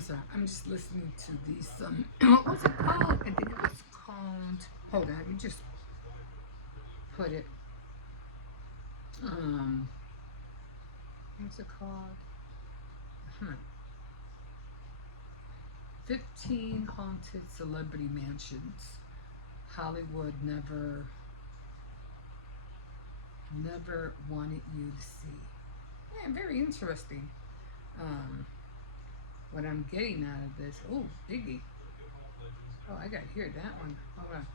sorry. I'm just listening to these. What was it called? I think it was called. Hold on. Let me just put it. Um, what's it called? Huh. 15 haunted celebrity mansions Hollywood never wanted you to see. Yeah, very interesting. Um, what I'm getting out of this. Oh, Biggie. Oh, I got to hear that one. Hold on.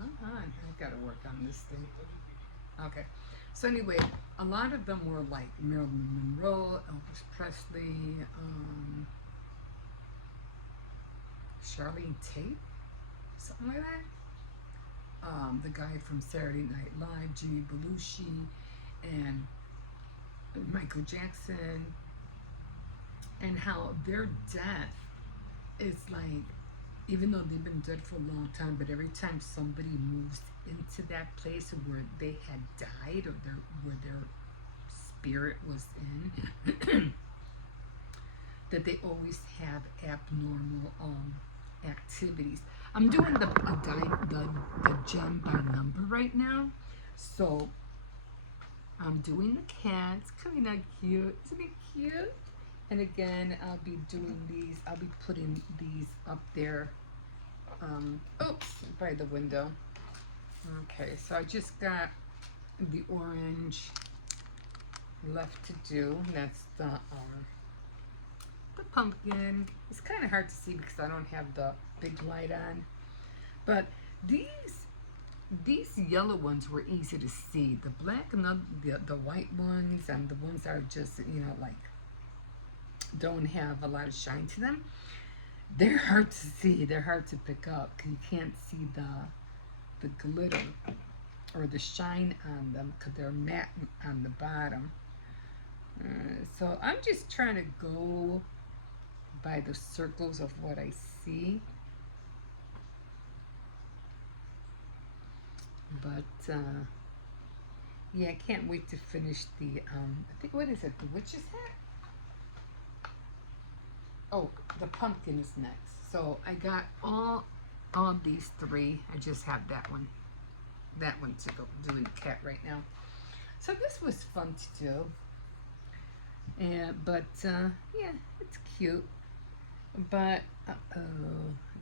I got to work on this thing. Okay. So anyway, a lot of them were like Marilyn Monroe, Elvis Presley, Charlene Tate, something like that. The guy from Saturday Night Live, Jimmy Belushi, and Michael Jackson, and how their death is like, even though they've been dead for a long time, but every time somebody moves into that place where they had died or where their spirit was in, that they always have abnormal activities. I'm doing the gem by number right now, so I'm doing the cats. Coming out cute, isn't it cute? And again, I'll be doing these. I'll be putting these up there. Oops, by the window. Okay, so I just got the orange left to do. That's the pumpkin. It's kind of hard to see because I don't have the big light on. But these yellow ones were easy to see. The black and the white ones and the ones that are just, like don't have a lot of shine to them. They're hard to see. They're hard to pick up because you can't see the glitter or the shine on them because they're matte on the bottom. So I'm just trying to go by the circles of what I see. But yeah, I can't wait to finish the I think, what is it, the witch's hat? Oh, the pumpkin is next. So I got all these three. I just have that one to go doing the cat right now. So this was fun to do. But yeah, it's cute. But I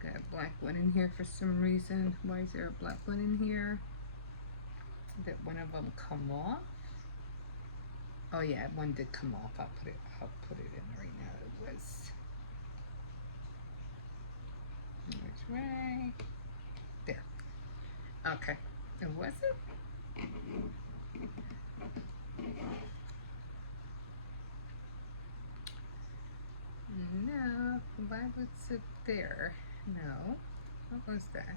got a black one in here for some reason. Why is there a black one in here? Did one of them come off? Oh yeah, one did come off. I'll put it in right now. It was, which way? There. Okay. And was it? No. Why was it there? No. What was that?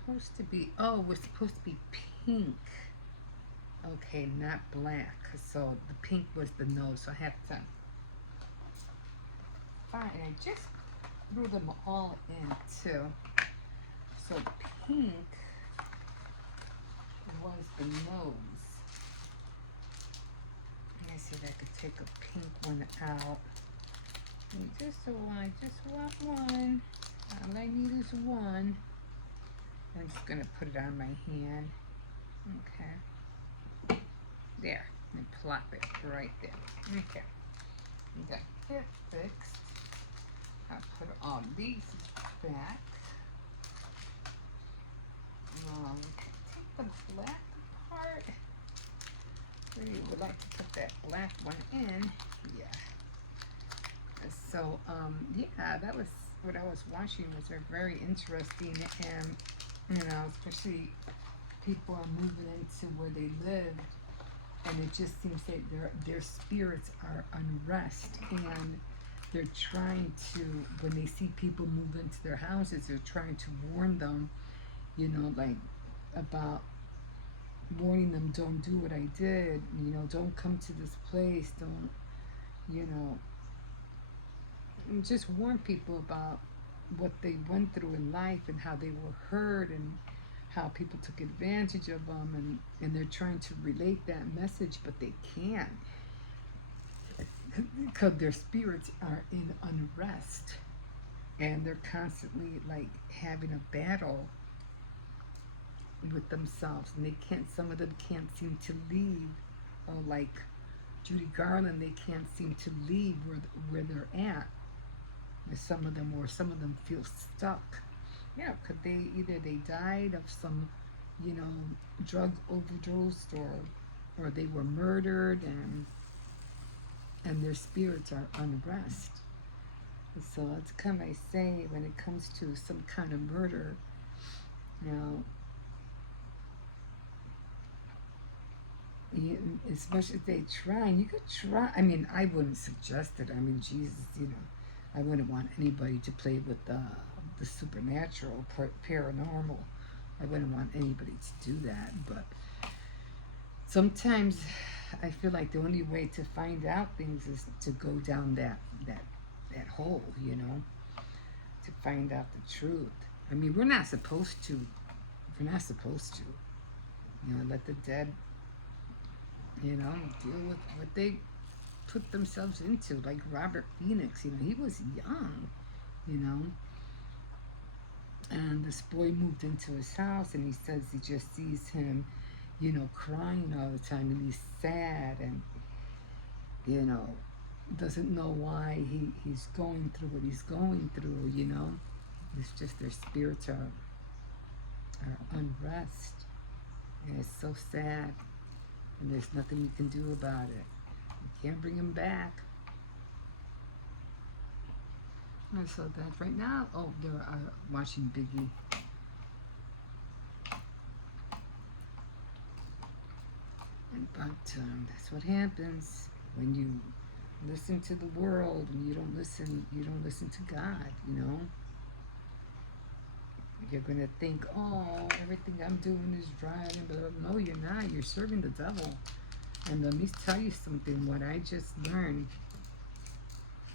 Supposed to be, oh, it was supposed to be pink. Okay, not black. So the pink was the nose. So I have to find. I just threw them all in too. So pink was the nose. Let me see if I could take a pink one out. I just want one. All I need is one. I'm just going to put it on my hand. Okay. There. And plop it right there. Okay. Got it fixed. I'll put all these back. Take the black part. Where you would like to put that black one in. Yeah. So, yeah, that was what I was watching. Was very interesting, and especially people are moving into where they live, and it just seems like their spirits are unrest, and they're trying to, when they see people move into their houses, they're trying to warn them, like about warning them, don't do what I did, don't come to this place, don't, and just warn people about what they went through in life and how they were hurt and how people took advantage of them, and they're trying to relate that message, but they can't, because their spirits are in unrest, and they're constantly like having a battle with themselves, and they can't. Some of them can't seem to leave, or like Judy Garland, they can't seem to leave where they're at. And some of them feel stuck. Yeah, could they either they died of some, you know, drug overdose, or they were murdered, and their spirits are unrest. So it's kind of I say when it comes to some kind of murder, you know, as much as they try, and you could try. I mean, I wouldn't suggest it. I mean, Jesus, you know, I wouldn't want anybody to play with the supernatural, paranormal. I wouldn't want anybody to do that. But sometimes I feel like the only way to find out things is to go down that hole, you know, to find out the truth. I mean, we're not supposed to. We're not supposed to. You know, let the dead, you know, deal with what they put themselves into. Like Robert Phoenix, you know, he was young, you know, and this boy moved into his house, and he says he just sees him, you know, crying all the time, and he's sad, and you know, doesn't know why he's going through what he's going through, you know. It's just their spirits are unrest, and it's so sad, and there's nothing you can do about it. You can't bring him back. And so that right now, oh, they're watching Biggie. But that's what happens when you listen to the world and you don't listen. You don't listen to God. You know, you're gonna think, oh, everything I'm doing is right, but no, you're not. You're serving the devil. And let me tell you something. What I just learned.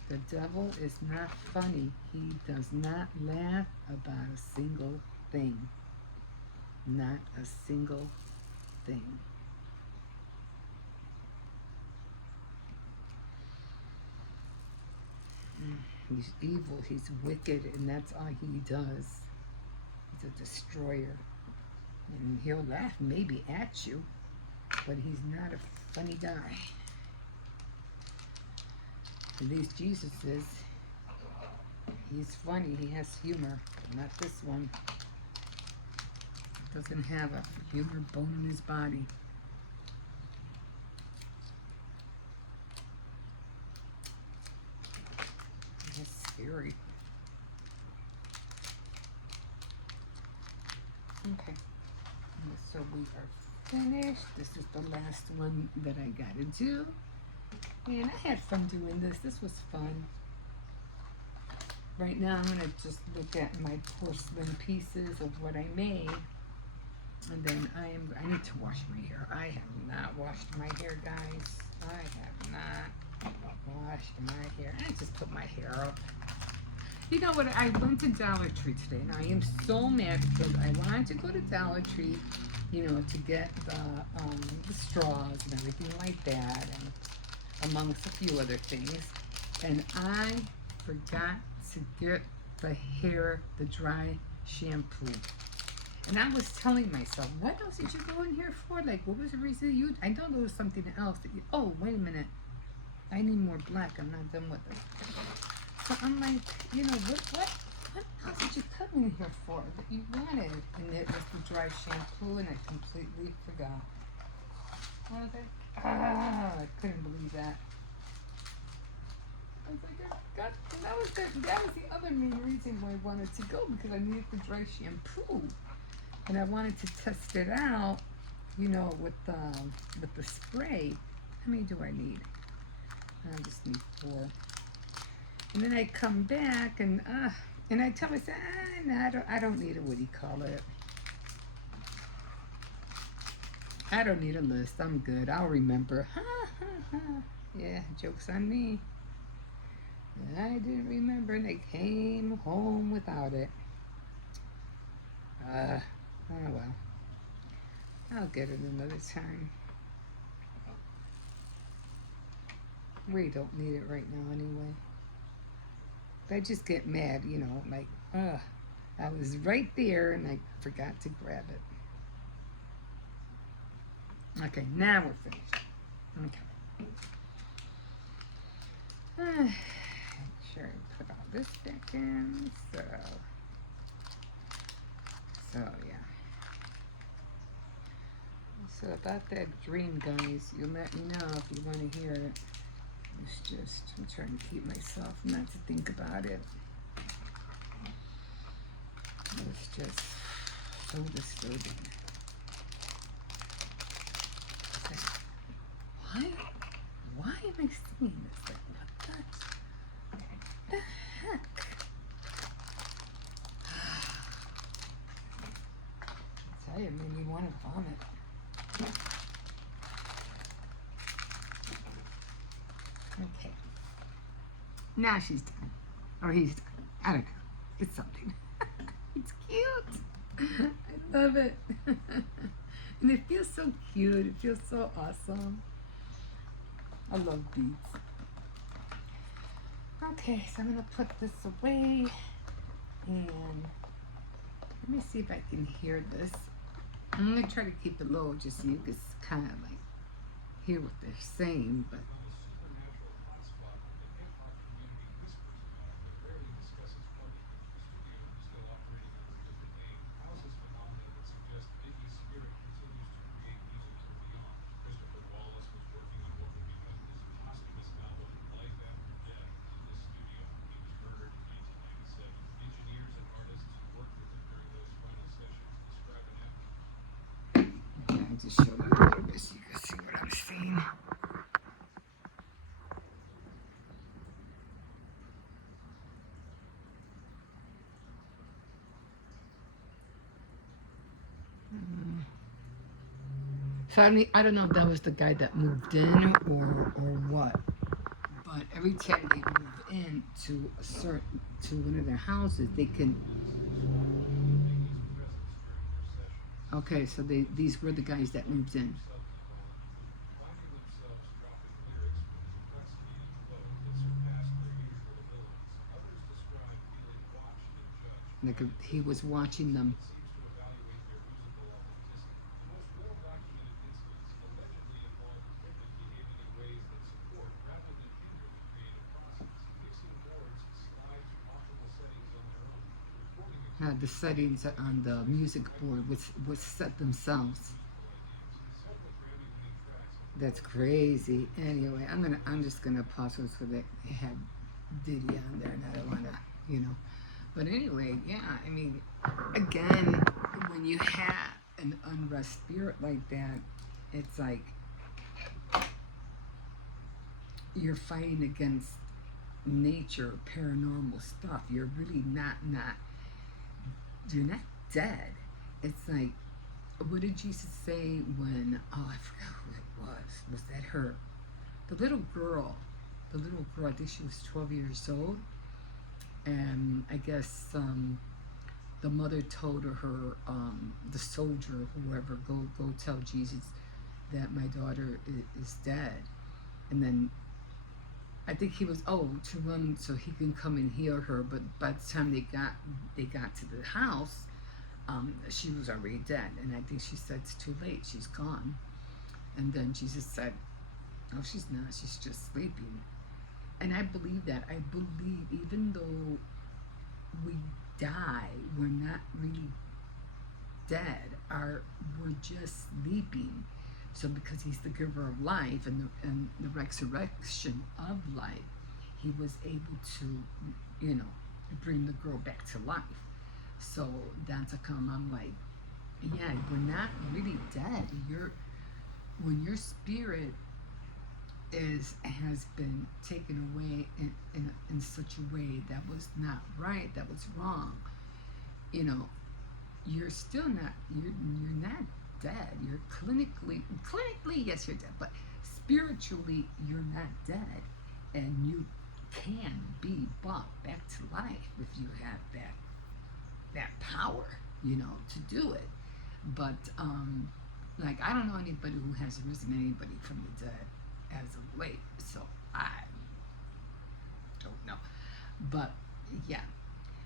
The devil is not funny. He does not laugh about a single thing. Not a single thing. He's evil, he's wicked, and that's all he does. He's a destroyer. And he'll laugh maybe at you, but he's not a funny guy. At least Jesus is. He's funny, he has humor, but not this one. He doesn't have a humor bone in his body. That's scary. Okay, so we are finished. This is the last one that I got to do. And I had fun doing this. This was fun. Right now I'm going to just look at my porcelain pieces of what I made. And then I need to wash my hair. I have not washed my hair, guys. I have not washed my hair. I just put my hair up. You know what? I went to Dollar Tree today, and I am so mad because I wanted to go to Dollar Tree, you know, to get the straws and everything like that, and amongst a few other things. And I forgot to get the dry shampoo. And I was telling myself, what else did you go in here for? Like, what was the reason you? I know there was something else that you. Oh, wait a minute. I need more black. I'm not done with it. So I'm like, you know, what else did you come in here for that you wanted? And it was the dry shampoo, and I completely forgot. I was like, I couldn't believe that. I was like, God, that was the other main reason why I wanted to go, because I needed the dry shampoo. And I wanted to test it out, you know, with the spray. How many do I need? I just need 4. And then I come back and I tell myself, no, I don't need a what do you call it? I don't need a list. I'm good. I'll remember. Yeah, joke's on me. I didn't remember, and I came home without it. Oh well. I'll get it another time. We don't need it right now anyway. But I just get mad, like, I was right there and I forgot to grab it. Okay, now we're finished. Okay. Sure, put all this back in. So yeah. So about that dream, guys, you let me know if you want to hear it. It's just, I'm trying to keep myself not to think about it. It's just so disturbing. Like, why am I seeing this? Like, what the heck? I tell you, it made me want to vomit. Okay. Now she's done. Or he's done. I don't know. It's something. It's cute. I love it. And it feels so cute. It feels so awesome. I love beads. Okay, so I'm going to put this away. And let me see if I can hear this. I'm going to try to keep it low just so you can kind of like hear what they're saying. But I'll just show you a little bit so you can see what I'm seeing. So I don't know if that was the guy that moved in or what. But every time they move in to one of their houses, they can. Okay, so these were the guys that moved in. Like he was watching them. The settings on the music board was set themselves. That's crazy. Anyway, I'm just gonna pause this for that. It had Diddy on there, and I don't wanna. But anyway, yeah. I mean, again, when you have an unrest spirit like that, it's like you're fighting against nature, paranormal stuff. You're really you're not dead. It's like, what did Jesus say when, I forgot who it was. Was that her? The little girl, I think she was 12 years old. And I guess the mother told her, the soldier, whoever, go tell Jesus that my daughter is dead. And then I think he was to run so he can come and heal her. But by the time they got to the house, she was already dead. And I think she said it's too late. She's gone. And then Jesus said, "No, she's not. She's just sleeping." And I believe that. I believe even though we die, we're not really dead. We're just sleeping. So because he's the giver of life and the resurrection of life, he was able to, bring the girl back to life. So that's how come I'm like, yeah, we're not really dead. When your spirit has been taken away in such a way that was not right, that was wrong, you're still not you're not dead. You're clinically yes you're dead, but spiritually you're not dead, and you can be brought back to life if you have that power, to do it. But like, I don't know anybody who has risen anybody from the dead. as of late. So I don't know. But yeah.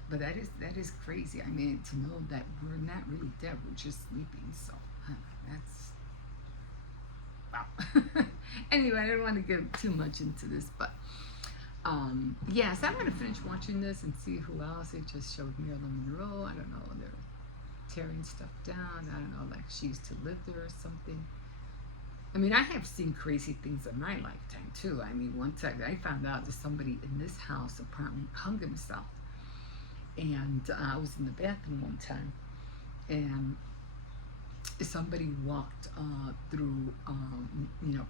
But that is crazy. I mean, to know that we're not really dead, we're just sleeping. So that's wow. Anyway, I don't want to get too much into this, but yeah, so I'm gonna finish watching this and see who else. It just showed Marilyn Monroe. I don't know, they're tearing stuff down. I don't know, like she used to live there or something. I mean, I have seen crazy things in my lifetime too. I mean, one time I found out that somebody in this house apartment hung himself, and I was in the bathroom one time, and somebody walked through,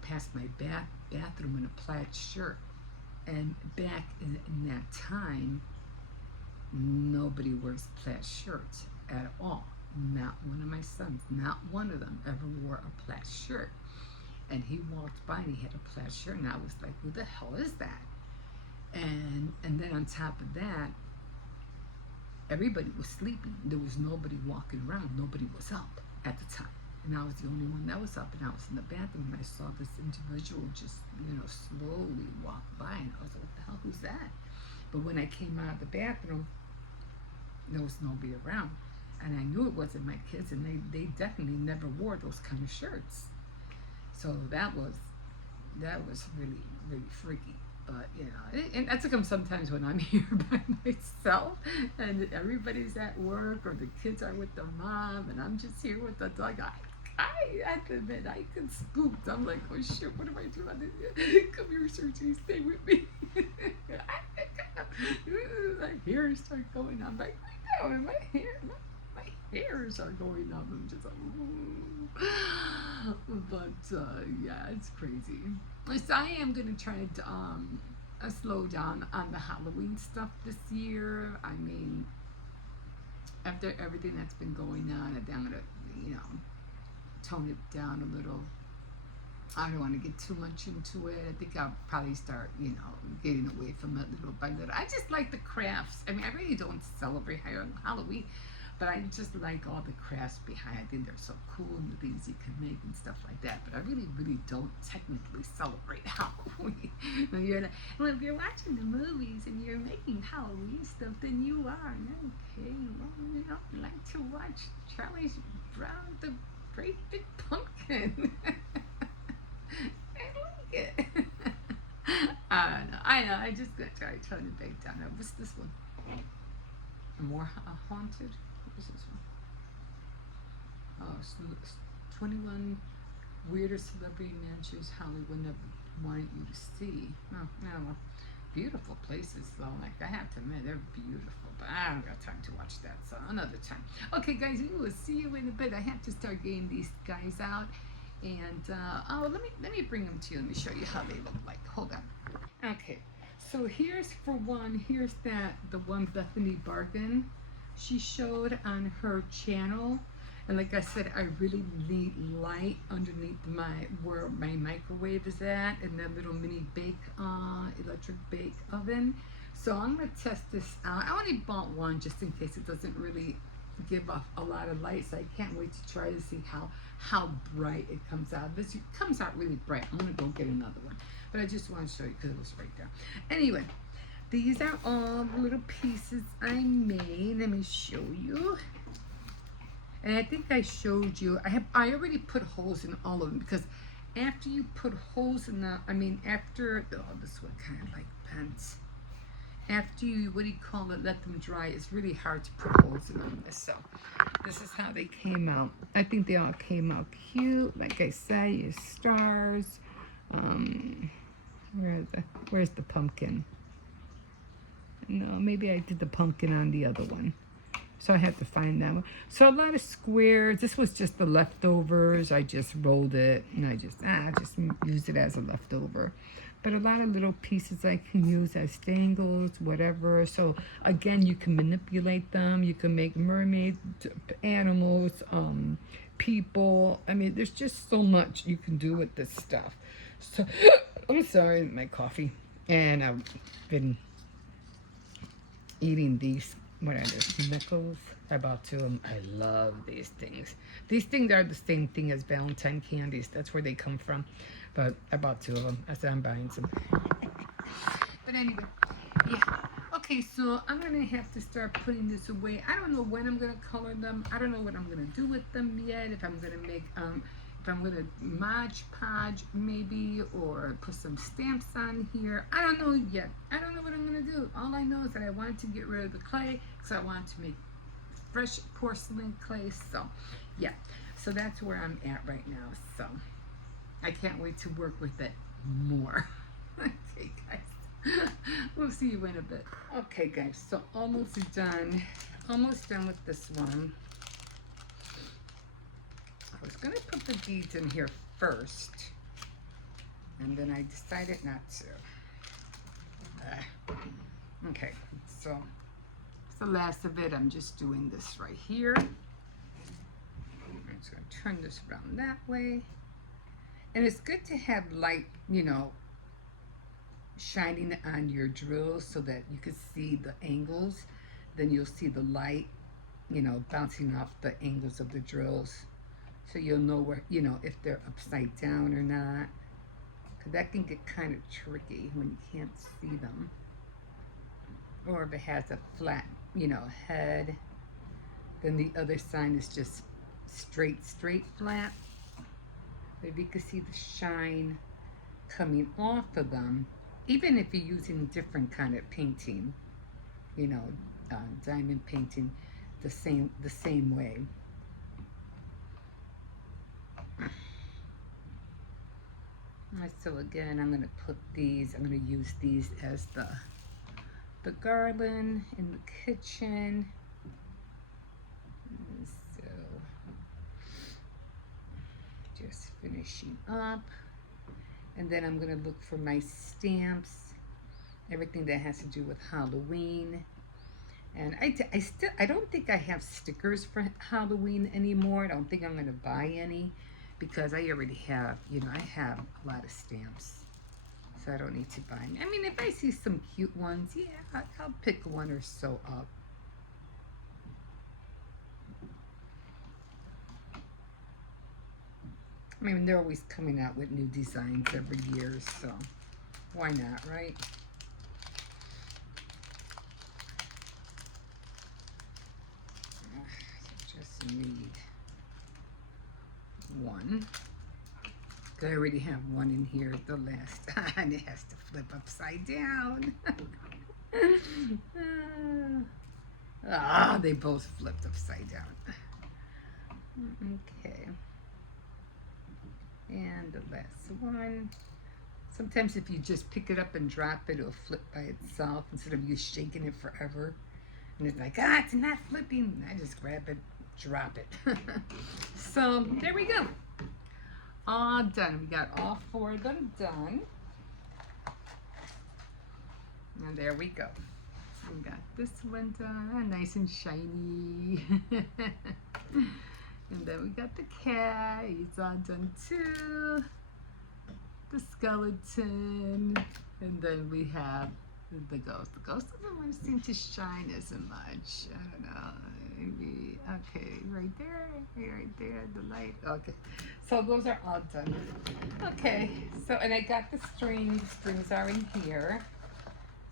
past my bathroom in a plaid shirt. And back in that time, nobody wears plaid shirts at all. Not one of my sons, not one of them ever wore a plaid shirt. And he walked by and he had a plaid shirt, and I was like, who the hell is that? And then on top of that, everybody was sleeping. There was nobody walking around. Nobody was up at the time. And I was the only one that was up, and I was in the bathroom, and I saw this individual just, slowly walk by, and I was like, what the hell, who's that? But when I came out of the bathroom, there was nobody around. And I knew it wasn't my kids, and they definitely never wore those kind of shirts. So that was really, really freaky. But, and that's like sometimes when I'm here by myself and everybody's at work or the kids are with their mom and I'm just here with the dog. I have to admit, I get spooked. I'm like, oh shit, what am I doing? Come here, Sergi, stay with me. My hairs start going up. I'm like, I know, my hairs are going up. I'm just like, ooh. But yeah, it's crazy. So I am gonna try to slow down on the Halloween stuff this year. I mean, after everything that's been going on, I think I'm gonna, tone it down a little. I don't want to get too much into it. I think I'll probably start, getting away from it little by little. I just like the crafts. I mean, I really don't celebrate Halloween, but I just like all the crafts behind. I think they're so cool and the things you can make and stuff like that. But I really, really don't technically celebrate Halloween. Well, if you're watching the movies and you're making Halloween stuff, then you are. Okay, well, I like to watch Charlie Brown the Great Big Pumpkin. I like it. I don't know. I just got to try to bake down. What's this one? More haunted? What is this one? Oh, it's 21 weirdest celebrity mansions Hollywood never wanted you to see. Oh, well, beautiful places though. Like, I have to admit, they're beautiful. But I don't got time to watch that, so another time. Okay, guys, we will see you in a bit. I have to start getting these guys out. And let me bring them to you. Let me show you how they look like. Hold on. Okay, so here's the one Bethany Bargain she showed on her channel. And like I said, I really need light underneath where my microwave is at, and that little mini electric bake oven. So I'm gonna test this out. I only bought one just in case it doesn't really give off a lot of light, so I can't wait to try to see how bright it comes out. This comes out really bright. I'm gonna go get another one, but I just want to show you because it was right there. Anyway, these are all the little pieces I made. Let me show you. And I think I showed you. I already put holes in all of them because after you put holes in the, this one kind of like bent. After you, let them dry, it's really hard to put holes in them. So this is how they came out. I think they all came out cute. Like I said, you stars. Where's the pumpkin? No, maybe I did the pumpkin on the other one. So I had to find that one. So a lot of squares. This was just the leftovers. I just rolled it and I just used it as a leftover. But a lot of little pieces I can use as dangles, whatever. So again, you can manipulate them. You can make mermaids, animals, people. I mean, there's just so much you can do with this stuff. So I'm sorry, my coffee. And I've been eating these what are these, nickels? I bought 2 of them. I love these things. These things are the same thing as Valentine candies. That's where they come from. But I bought 2 of them. I said I'm buying some. But anyway, yeah. Okay, so I'm going to have to start putting this away. I don't know when I'm going to color them. I don't know what I'm going to do with them yet. If I'm going to make, if I'm going to Mod Podge maybe, or put some stamps on here. I don't know yet. I don't know what I'm going to do. All I know is that I want to get rid of the clay because I want to make fresh porcelain clay. So, yeah. So that's where I'm at right now. So, I can't wait to work with it more. Okay, guys. We'll see you in a bit. Okay, guys, so almost done with this one. I was gonna put the beads in here first, and then I decided not to. Okay, so it's the last of it. I'm just doing this right here. I'm just gonna turn this around that way. And it's good to have light, you know, shining on your drills so that you can see the angles. Then you'll see the light, you know, bouncing off the angles of the drills. So you'll know where, you know, if they're upside down or not. Because that can get kind of tricky when you can't see them. Or if it has a flat, you know, head. Then the other side is just straight flat. But if you can see the shine coming off of them, even if you're using different kind of painting, you know, diamond painting, the same way. So again, I'm going to put these. I'm going to use these as the garland in the kitchen. So just finishing up. And then I'm going to look for my stamps, everything that has to do with Halloween. And I don't think I have stickers for Halloween anymore. I don't think I'm going to buy any because I already have, you know, I have a lot of stamps. So I don't need to buy any. I mean, if I see some cute ones, yeah, I'll pick one or so up. I mean, they're always coming out with new designs every year, so why not, right? Just need one. I already have one in here the last time. It has to flip upside down. They both flipped upside down. Okay. And the last one. Sometimes if you just pick it up and drop it, it'll flip by itself instead of you shaking it forever. And it's like, it's not flipping. I just grab it, drop it. So there we go. All done. We got all 4 of them done. And there we go. We got this one done, nice and shiny. And then we got the cat, he's all done too. The skeleton. And then we have the ghost. The ghost doesn't want to seem to shine as much. I don't know. Maybe, okay, right there, the light. Okay, so those are all done. Okay, so, and I got the strings. The strings are in here.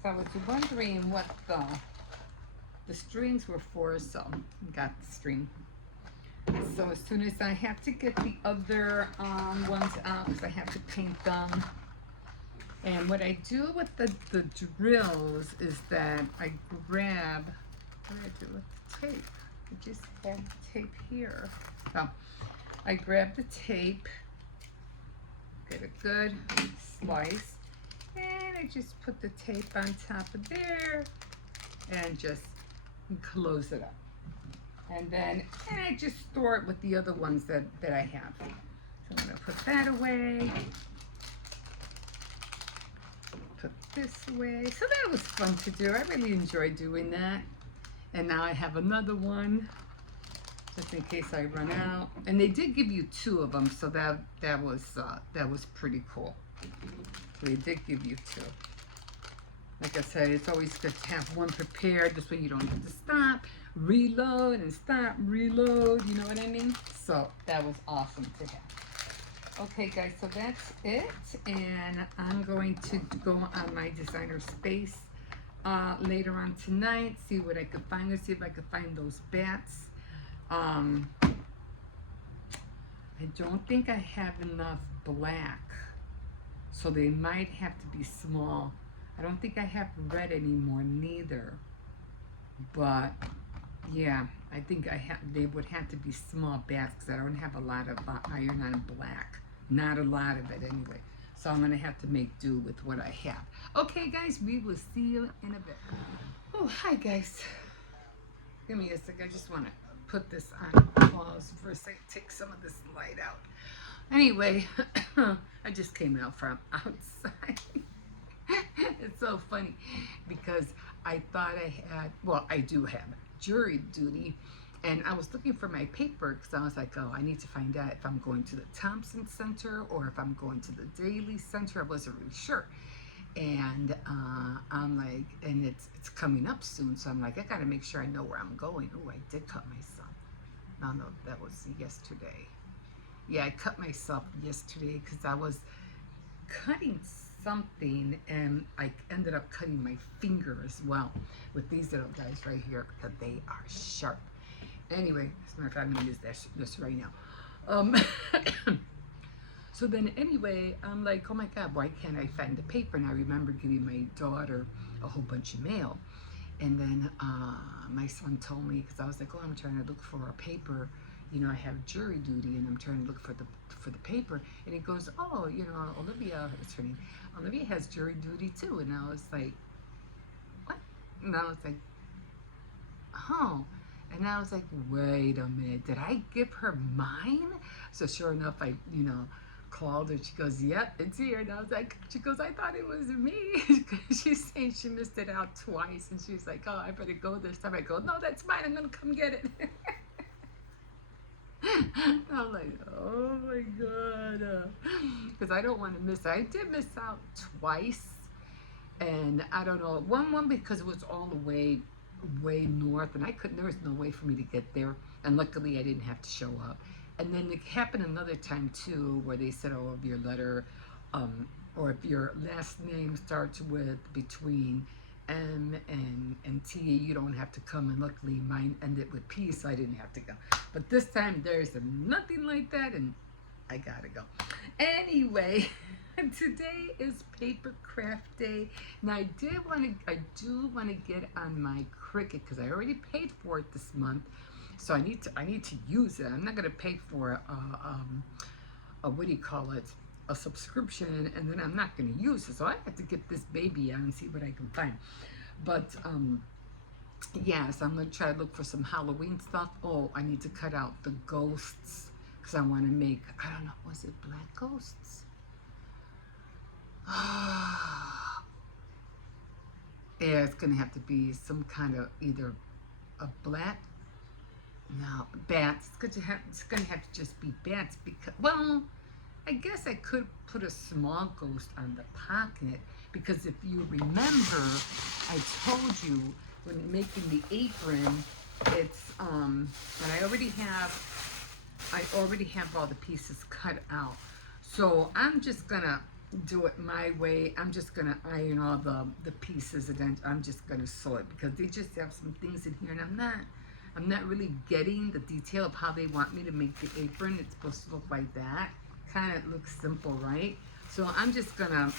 So I was wondering what the strings were for, so I got the string. So as soon as I have to get the other ones out, because I have to paint them. And what I do with the drills is that I grab, what do I do with the tape? I just have tape here. So I grab the tape, get a good slice, and I just put the tape on top of there and just close it up. And then I just store it with the other ones that I have. So I'm gonna put that away. Put this away. So that was fun to do. I really enjoyed doing that. And now I have another one, just in case I run out. And they did give you 2 of them, so that was pretty cool. They did give you 2. Like I said, it's always good to have one prepared. This way you don't have to stop, reload, and stop, reload. You know what I mean? So that was awesome to have. Okay, guys, so that's it. And I'm going to go on my designer space later on tonight, see what I could find. Let's see if I could find those bats. I don't think I have enough black, so they might have to be small. I don't think I have red anymore neither, but yeah, I think they would have to be small bats because I don't have a lot of iron on black. Not a lot of it anyway. So I'm gonna have to make do with what I have. Okay, guys, we will see you in a bit. Oh, hi, guys. Give me a sec. I just want to put this on pause for a second. Take some of this light out. Anyway, I just came out from outside. It's so funny because I thought I had, well, I do have jury duty, and I was looking for my paper because I was like, oh, I need to find out if I'm going to the Thompson Center or if I'm going to the Daly Center. I wasn't really sure. And I'm like, and it's coming up soon, so I'm like, I gotta make sure I know where I'm going. Oh, I did cut myself. No, that was yesterday. Yeah, I cut myself yesterday because I was cutting something and I ended up cutting my finger as well with these little guys right here because they are sharp. Anyway, as a matter of fact, I'm gonna use this right now. So then anyway, I'm like, oh my God, why can't I find the paper? And I remember giving my daughter a whole bunch of mail. And then my son told me, because I was like, oh, I'm trying to look for a paper. You know, I have jury duty and I'm trying to look for the paper. And he goes, oh, you know, Olivia, what's her name? Olivia has jury duty too. And I was like, what? And I was like, oh. And I was like, wait a minute, did I give her mine? So sure enough, I, called her. She goes, yep, it's here. And I was like, she goes, I thought it was me. She's saying she missed it out twice. And she's like, oh, I better go this time. I go, no, that's mine. I'm going to come get it. I'm like, oh my God. Because I don't want to miss. I did miss out twice. And I don't know. One because it was all the way north. And there was no way for me to get there. And luckily I didn't have to show up. And then it happened another time too, where they said, oh, if your letter, or if your last name starts with between M and T, you don't have to come. And luckily mine ended with P, so I didn't have to go. But this time there's nothing like that, and I gotta go. Anyway, today is Papercraft Day, and I do want to get on my Cricut because I already paid for it this month. So I need to use it. I'm not gonna pay for a what do you call it? A subscription, and then I'm not gonna use it. So I have to get this baby out and see what I can find. But yeah, so I'm gonna try to look for some Halloween stuff. Oh, I need to cut out the ghosts because I want to make, I don't know, was it black ghosts? Yeah, it's gonna have to be some kind of either a black. No, bats. It's gonna have to just be bats because, well, I guess I could put a small ghost on the pocket because if you remember, I told you when making the apron, it's and I already have all the pieces cut out. So I'm just gonna do it my way. I'm just gonna iron all the pieces and then I'm just gonna sew it because they just have some things in here and I'm not really getting the detail of how they want me to make the apron. It's supposed to look like that. Kind of looks simple, right? So I'm just gonna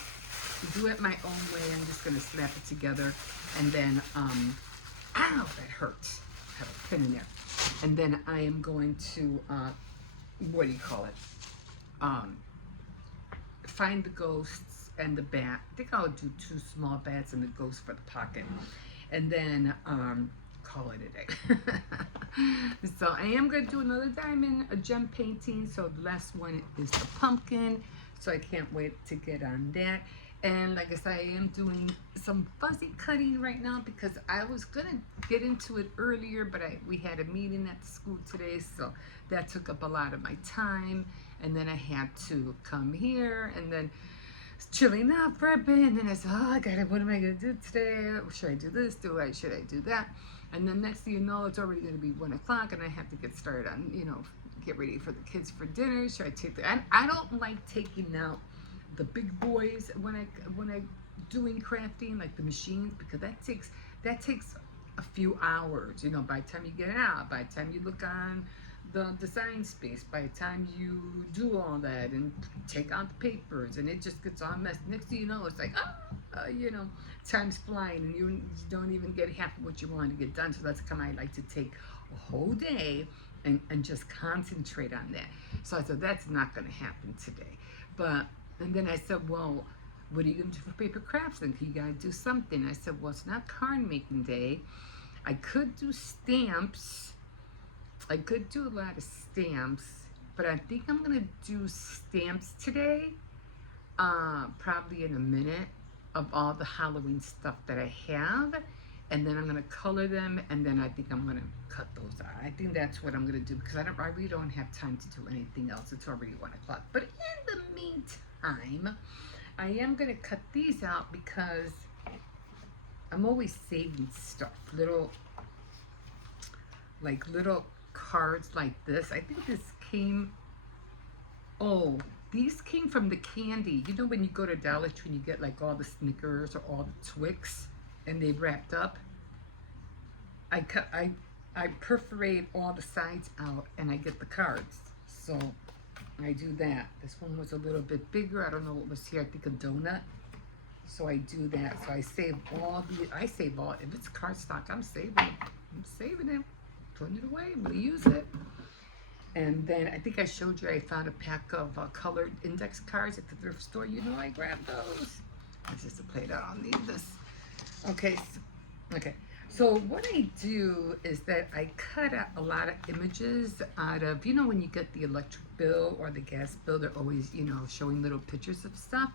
do it my own way. I'm just gonna slap it together and then, ow, that hurts. I have a pin in there. And then I am going to, what do you call it? Find the ghosts and the bat. I think I'll do 2 small bats and the ghost for the pocket. And then, call it a day. So I am going to do another diamond, a gem painting. So the last one is the pumpkin. So I can't wait to get on that. And like I said, I am doing some fuzzy cutting right now because I was going to get into it earlier, but we had a meeting at the school today. So that took up a lot of my time. And then I had to come here and then chilling out for a bit, and then I said, oh, I got it. What am I gonna do today? Should I do this? Should I do that? And then next thing you know, it's already gonna be 1 o'clock, and I have to get started on, get ready for the kids for dinner. Should I take the? I don't like taking out the big boys when I doing crafting, like the machines, because that takes a few hours. By the time you get out, by the time you look on the design space, by the time you do all that and take out the papers, and it just gets all messed. Next thing you know, it's like, time's flying, and you don't even get half of what you want to get done. So that's kind of, I like to take a whole day and just concentrate on that. So I said, that's not going to happen today. And then I said, well, what are you going to do for paper crafts? Then you got to do something. I said, well, it's not card making day. I could do stamps. I could do a lot of stamps, but I think I'm going to do stamps today, probably in a minute, of all the Halloween stuff that I have. And then I'm going to color them, and then I think I'm going to cut those out. I think that's what I'm going to do, because I really don't have time to do anything else. It's already 1 o'clock. But in the meantime, I am going to cut these out, because I'm always saving stuff. Little cards like this. I think this came, these came from the candy. When you go to Dollar Tree and you get like all the Snickers or all the Twix, and they wrapped up. I perforate all the sides out, and I get the cards. So I do that. This one was a little bit bigger. I don't know what was here. I think a donut. So I do that. So I save all. If it's cardstock, I'm saving it. Putting it away. I'm gonna use it. And then I think I showed you I found a pack of colored index cards at the thrift store. I grabbed those. It's just a plate. I don't need this. Okay. So what I do is that I cut out a lot of images out of, when you get the electric bill or the gas bill, they're always, showing little pictures of stuff.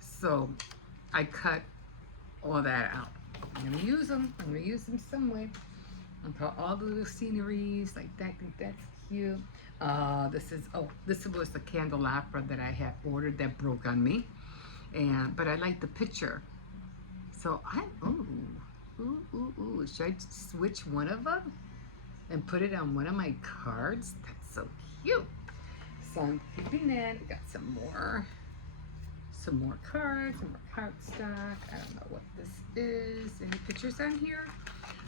So I cut all that out. I'm gonna use them some way. I'll put all the little sceneries like that. I think that's cute. This was the candelabra that I had ordered that broke on me, but I like the picture. So should I switch one of them and put it on one of my cards? That's so cute. So I'm keeping that. I got some more cards, some more cardstock. I don't know what this is. Any pictures on here?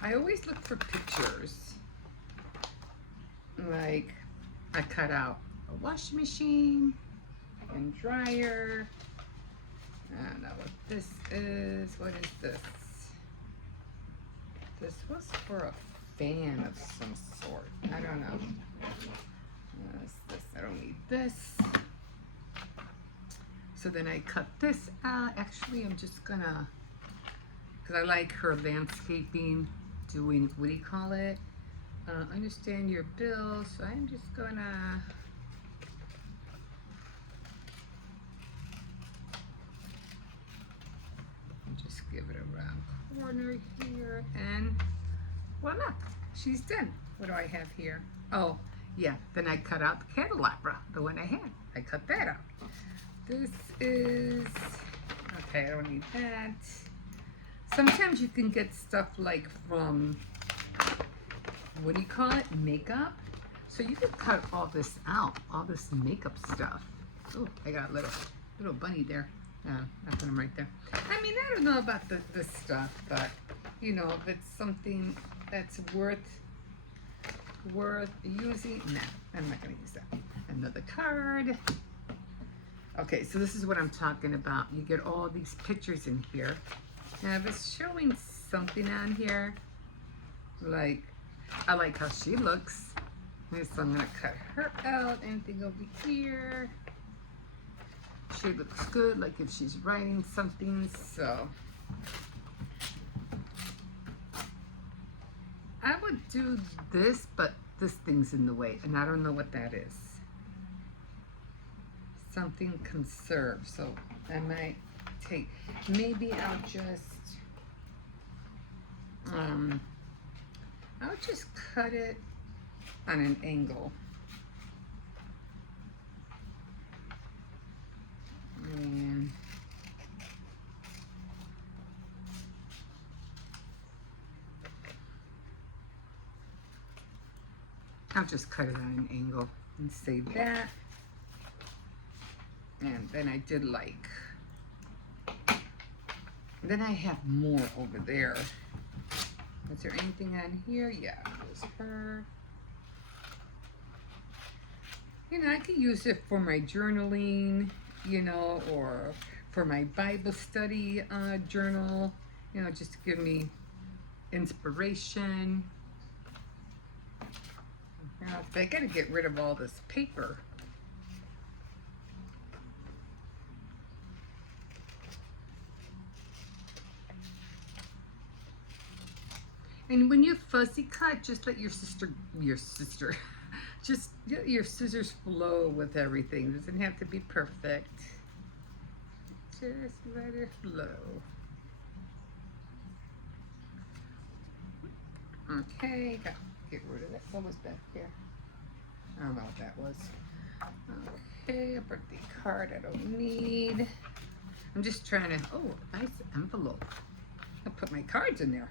I always look for pictures. Like, I cut out a washing machine and dryer. I don't know what this is. What is this? This was for a fan of some sort. I don't know. What's this? I don't need this. So then I cut this out. Actually, I'm just gonna, because I like her landscaping, doing, what do you call it? Understand your bill. So I'm just gonna just give it a round corner here, and voila, she's done. What do I have here? Oh, yeah, then I cut out the candelabra, the one I had. I cut that out. This is, okay, I don't need that. Sometimes you can get stuff like from, what do you call it? Makeup. So you can cut all this out, all this makeup stuff. Oh, I got a little bunny there. I put him right there. I mean, I don't know about this stuff, but if it's something that's worth using, nah, I'm not gonna use that. Another card. Okay, so this is what I'm talking about. You get all these pictures in here. Now, if it's showing something on here, like, I like how she looks. So I'm gonna cut her out. Anything over here. She looks good, like if she's writing something, so. I would do this, but this thing's in the way, and I don't know what that is. Something conserved, so I might take, maybe I'll just cut it on an angle. And I'll just cut it on an angle and save that. And then I did like, then I have more over there. Is there anything on here? Yeah, there's her. You know, I could use it for my journaling, you know, or for my Bible study journal, you know, just to give me inspiration. Now, I gotta get rid of all this paper. And when you fussy cut, just let your just let your scissors flow with everything. It doesn't have to be perfect. Just let it flow. Okay, get rid of that. What was back here? I don't know what that was. Okay, a birthday card I don't need. I'm just trying to, oh, nice envelope. I'll put my cards in there.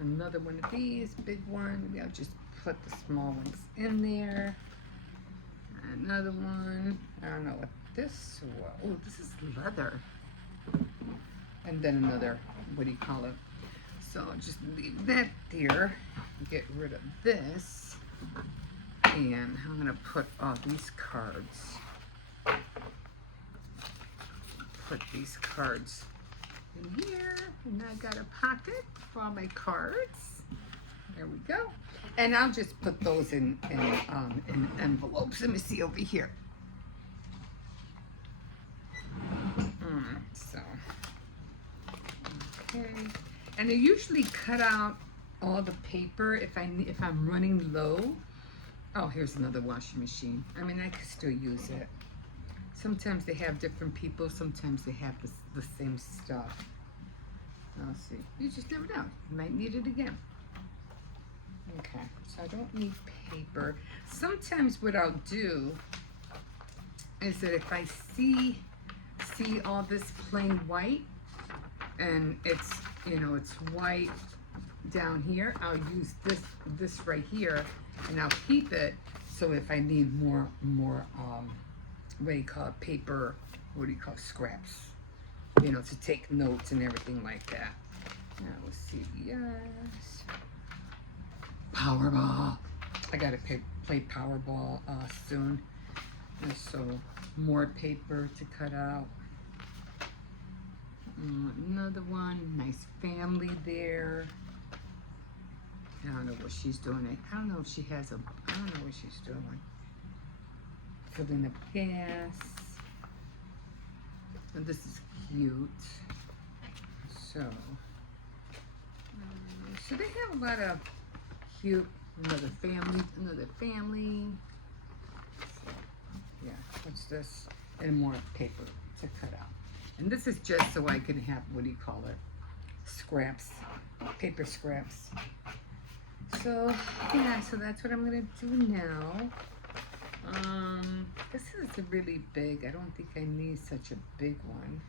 Another one of these, big one. Maybe I'll just put the small ones in there. Another one. I don't know what this was. Oh, this is leather. And then another, what do you call it? So I'll just leave that there. Get rid of this. And I'm going to put all these cards. Put these cards in here. And I got a pocket for all my cards. There we go. And I'll just put those in envelopes. Let me see over here. So, okay. And I usually cut out all the paper if I'm running low. Oh, here's another washing machine. I mean, I could still use it. Sometimes they have different people. Sometimes they have the same stuff. I'll see. You just never know. You might need it again. Okay, so I don't need paper. Sometimes what I'll do is that if I see all this plain white and it's, you know, it's white down here, I'll use this right here and I'll keep it so if I need more what do you call it, paper, what do you call it, scraps, you know, to take notes and everything like that. Now let's see, yes. Powerball. I gotta play Powerball soon. And so more paper to cut out. Another one, nice family there. I don't know what she's doing. I don't know if she has I don't know what she's doing. Filling up gas. And this is cute. So they have a lot of cute, another family. So, yeah, what's this? And more paper to cut out. And this is just so I can have, what do you call it? Scraps, paper scraps. So, yeah, so that's what I'm going to do now. This is really big. I don't think I need such a big one.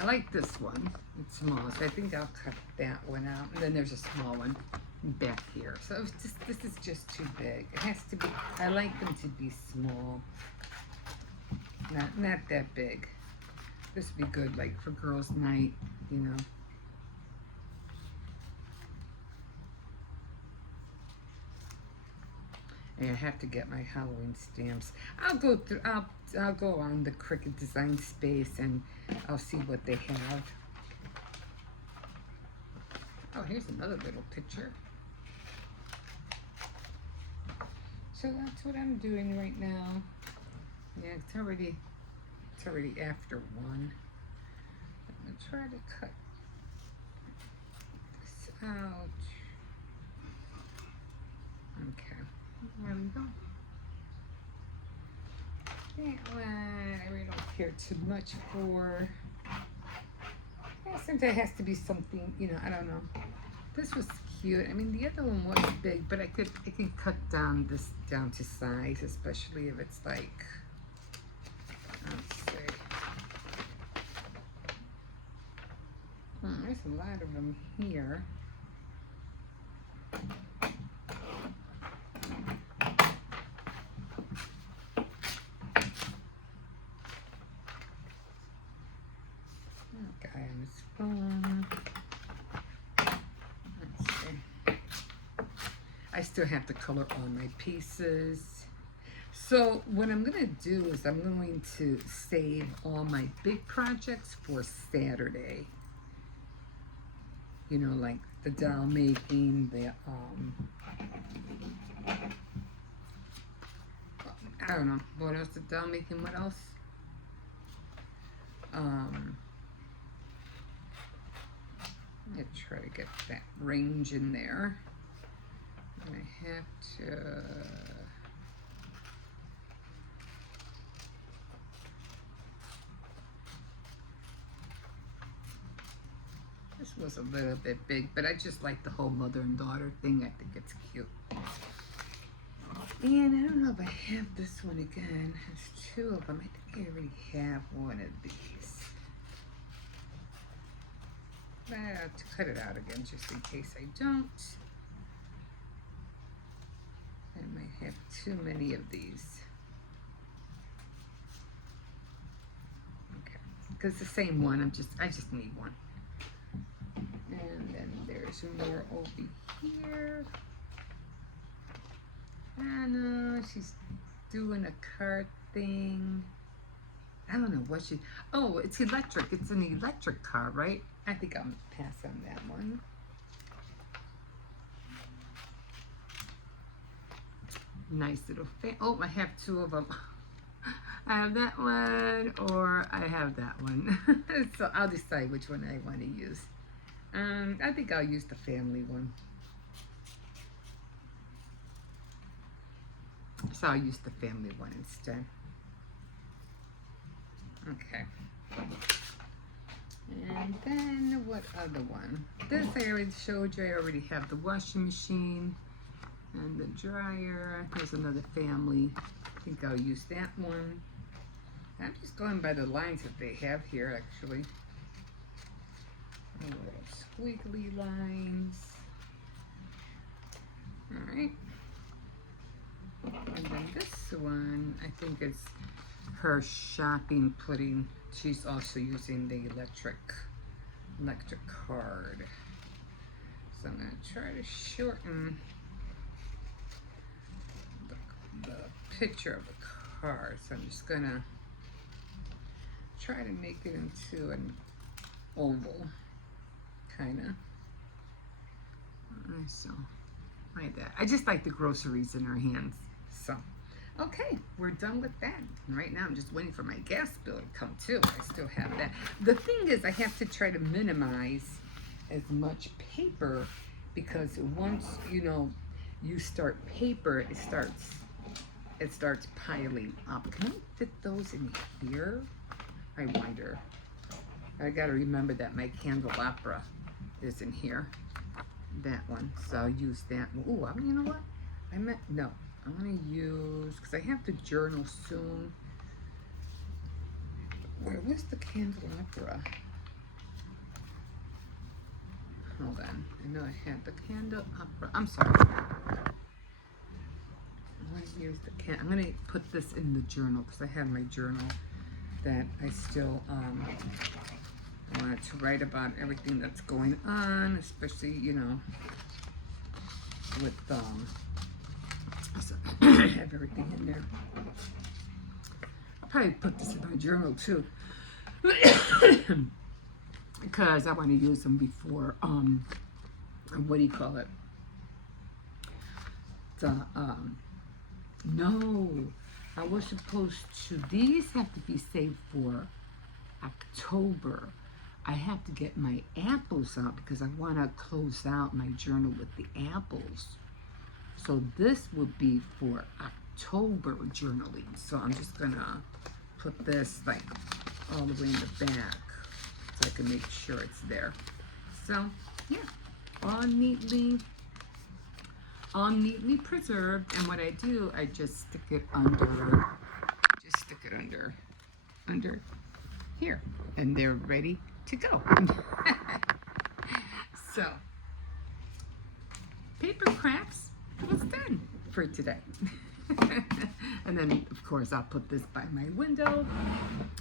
I like this one. It's small, so I think I'll cut that one out. And then there's a small one back here. So it's just, this is just too big. It has to be, I like them to be small. Not that big. This would be good, like, for girls' night, you know. And I have to get my Halloween stamps. I'll go through, I'll go on the Cricut Design Space and I'll see what they have. Oh, here's another little picture. So that's what I'm doing right now. Yeah, it's already after 1. I'm gonna try to cut this out. Okay, there we go. That one I really don't care too much for. Yeah, sometimes it has to be something, you know, I don't know. This was cute. I mean, the other one was big, but I could cut down this down to size, especially if it's like, let's see. There's a lot of them here. Guy on his phone. Let's see. I still have to color all my pieces. So what I'm going to do is I'm going to save all my big projects for Saturday. You know, like the doll making, the I don't know what else, the doll making, what else? Let's try to get that range in there. And I have to this was a little bit big, but I just like the whole mother and daughter thing. I think it's cute. And I don't know if I have this one again. There's two of them. I think I already have one of these. But I have to cut it out again just in case I don't. I might have too many of these. Okay, because the same one. I just need one. And then there's more over here. Anna, she's doing a card thing. I don't know what she. Oh, it's electric. It's an electric car, right? I think I'll pass on that one. Nice little fan. Oh, I have two of them. I have that one, or I have that one. So I'll decide which one I want to use. I think I'll use the family one. So I'll use the family one instead. Okay. And then what other one? This I already showed you. I already have the washing machine and the dryer. There's another family. I think I'll use that one. I'm just going by the lines that they have here, actually. Little squiggly lines. All right. And then this one, I think it's her shopping pudding. She's also using the electric card. So I'm gonna try to shorten the picture of the card. So I'm just gonna try to make it into an oval, kinda. So like that. I just like the groceries in her hands. So, okay, we're done with that. And right now I'm just waiting for my gas bill to come too. I still have that. The thing is, I have to try to minimize as much paper because once, you know, you start paper, it starts piling up. Can I fit those in here? I wonder. I gotta remember that my candelabra is in here. That one. So I'll use that one. Oh, you know what? No. I'm going to use, because I have to journal soon. Where was the candelabra? Hold on. I know I had the candelabra. I'm sorry. I'm going to use the I'm going to put this in the journal because I have my journal that I still wanted to write about everything that's going on, especially, you know, with I have everything in there. I'll probably put this in my journal too because I want to use them before what do you call it, the no, I was supposed to, these have to be saved for October. I have to get my apples out because I want to close out my journal with the apples. So this will be for October journaling. So I'm just gonna put this like all the way in the back so I can make sure it's there. So yeah, all neatly preserved. And what I do, I just stick it under here, and they're ready to go. So Papercrafts was done for today. And then, of course, I'll put this by my window.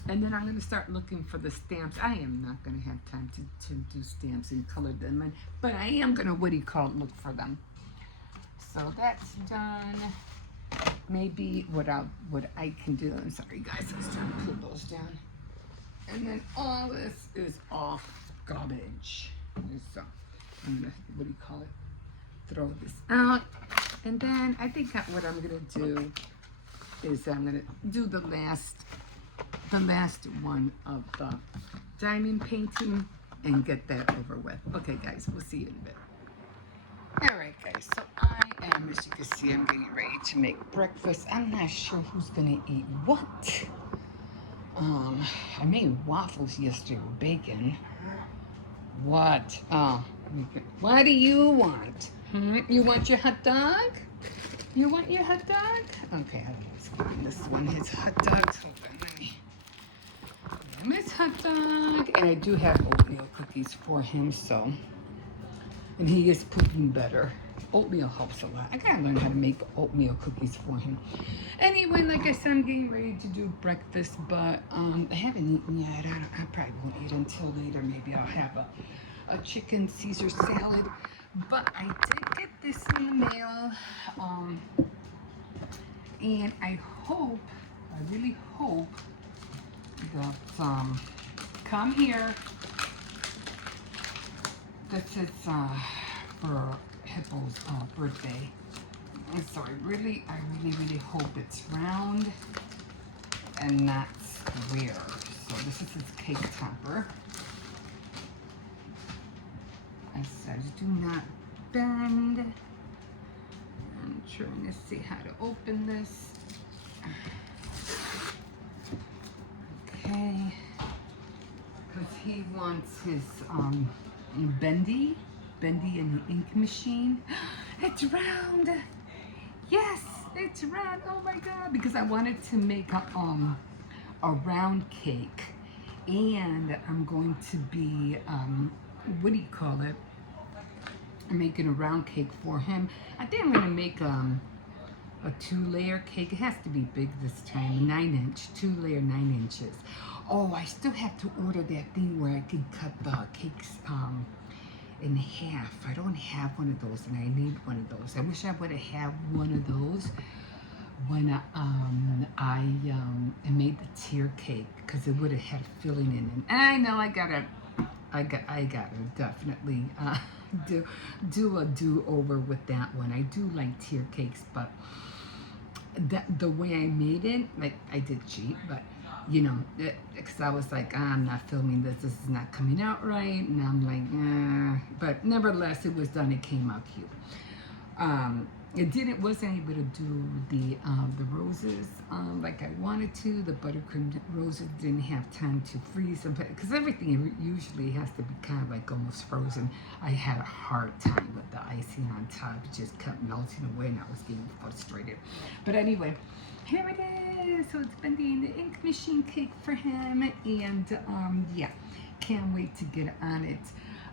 And then I'm going to start looking for the stamps. I am not going to have time to do stamps and color them in, but I am going to, look for them. So that's done. Maybe what I can do, I'm sorry guys, I was trying to pull those down. And then all this is off garbage. So I'm going to, throw this out. And then I think that what I'm going to do is I'm going to do the last one of the diamond painting and get that over with. Okay, guys, we'll see you in a bit. All right, guys, so I am, as you can see, I'm getting ready to make breakfast. I'm not sure who's going to eat what. I made waffles yesterday with bacon. What? What do you want? You want your hot dog? You want your hot dog? Okay, let's find this one. His hot dogs. Hold on, let me. His hot dog. And I do have oatmeal cookies for him, so. And he is pooping better. Oatmeal helps a lot. I gotta learn how to make oatmeal cookies for him. Anyway, like I said, I'm getting ready to do breakfast, but I haven't eaten yet. I probably won't eat until later. Maybe I'll have a chicken Caesar salad. But I did get this in the mail, and I really hope that come here. This is for Hippo's birthday, and so I really hope it's round and not square. So this is his cake topper. I said, do not bend. I'm trying to see how to open this. Okay, because he wants his bendy in the ink machine. It's round. Yes, it's round. Oh my God! Because I wanted to make a round cake, and I'm going to be I'm making a round cake for him. I think I'm gonna make a 2-layer cake. It has to be big this time, a 9-inch, 2-layer, 9 inches. Oh, I still have to order that thing where I can cut the cakes in half. I don't have one of those, and I need one of those. I wish I would have had one of those when I made the tier cake, because it would have had filling in it. And I know I gotta definitely do a do-over with that one. I do like tier cakes, but the way I made it, like, I did cheat, but you know, because I was like, I'm not filming this. This is not coming out right, and I'm like, but nevertheless, it was done. It came out cute. Wasn't able to do the roses like I wanted to. The buttercream roses didn't have time to freeze them, because everything usually has to be kind of like almost frozen. I had a hard time with the icing on top. It just kept melting away, and I was getting frustrated. But anyway, here it is. So it's been the ink machine cake for him, and yeah, can't wait to get on it.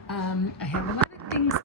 I have a lot of things